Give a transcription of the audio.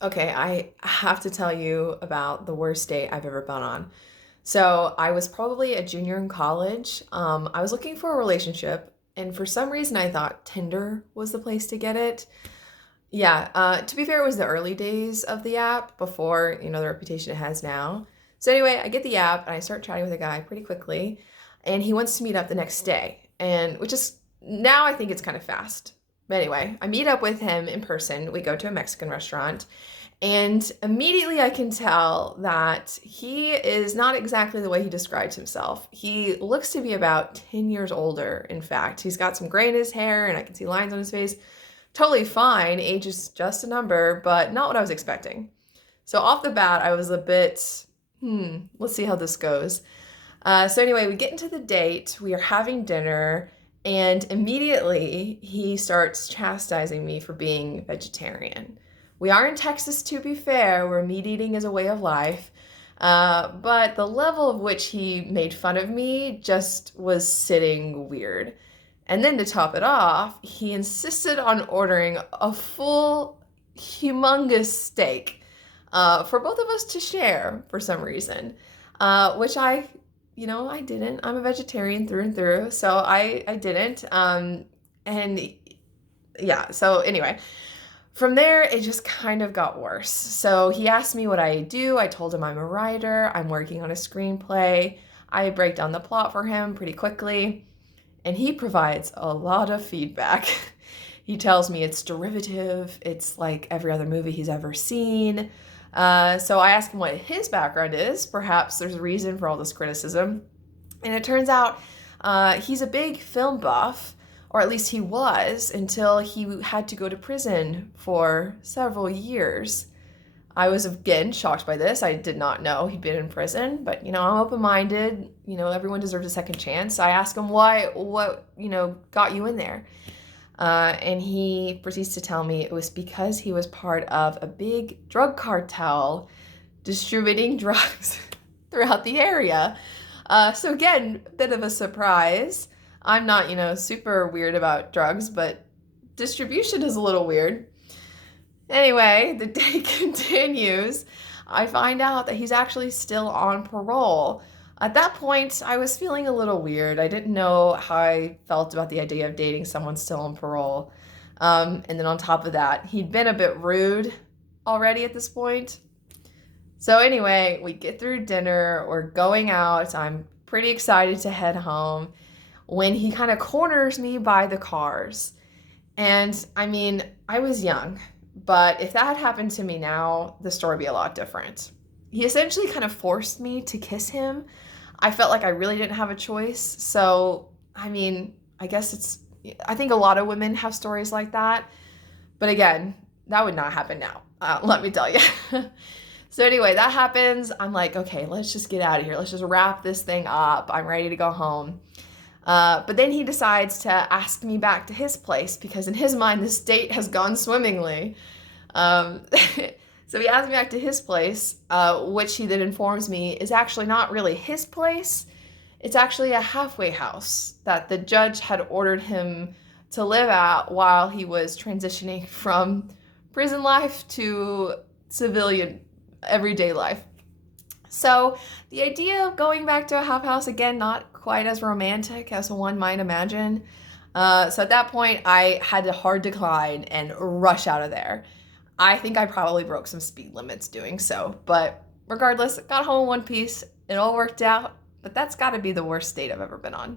Okay, I have to tell you about the worst date I've ever been on. So I was probably a junior in college. I was looking for a relationship, and for some reason I thought Tinder was the place to get it. Yeah, to be fair, it was the early days of the app before, the reputation it has now. So anyway, I get the app and I start chatting with a guy pretty quickly, and he wants to meet up the next day, and which is now I think it's kind of fast. But anyway, I meet up with him in person. We go to a Mexican restaurant, and immediately I can tell that he is not exactly the way he describes himself. He looks to be about 10 years older, in fact. He's got some gray in his hair, and I can see lines on his face. Totally fine. Age is just a number, but not what I was expecting. So off the bat, I was a bit, let's see how this goes. So anyway, we get into the date. We are having dinner, and immediately he starts chastising me for being vegetarian. We are in Texas, to be fair, where meat eating is a way of life. But the level of which he made fun of me just was sitting weird. And then to top it off, he insisted on ordering a full, humongous steak for both of us to share for some reason, which I didn't. I'm a vegetarian through and through, so I didn't. And yeah, so anyway, from there, it just kind of got worse. So he asked me what I do. I told him I'm a writer, I'm working on a screenplay. I break down the plot for him pretty quickly, and he provides a lot of feedback. He tells me it's derivative, it's like every other movie he's ever seen. So I ask him what his background is. Perhaps there's a reason for all this criticism. And it turns out he's a big film buff, or at least he was, until he had to go to prison for several years. I was again shocked by this. I did not know he'd been in prison, but I'm open-minded. Everyone deserves a second chance. I asked him what got you in there, and he proceeds to tell me it was because he was part of a big drug cartel distributing drugs throughout the area. So again, a bit of a surprise. I'm not, super weird about drugs, but distribution is a little weird. Anyway, the day continues. I find out that he's actually still on parole. At that point, I was feeling a little weird. I didn't know how I felt about the idea of dating someone still on parole. And then on top of that, he'd been a bit rude already at this point. So anyway, we get through dinner, we're going out. I'm pretty excited to head home when he kind of corners me by the cars. And I mean, I was young, but if that had happened to me now, the story would be a lot different. He essentially kind of forced me to kiss him. I felt like I really didn't have a choice. So, I mean, I think a lot of women have stories like that. But again, that would not happen now. Let me tell you. So anyway, that happens. I'm like, okay, let's just get out of here. Let's just wrap this thing up. I'm ready to go home. But then he decides to ask me back to his place because in his mind, this date has gone swimmingly. Um, so he asked me back to his place, which he then informs me is actually not really his place. It's actually a halfway house that the judge had ordered him to live at while he was transitioning from prison life to civilian everyday life. So the idea of going back to a half house, again, not quite as romantic as one might imagine. So at that point, I had to hard decline and rush out of there. I think I probably broke some speed limits doing so, but regardless, got home in one piece. It all worked out, but that's got to be the worst date I've ever been on.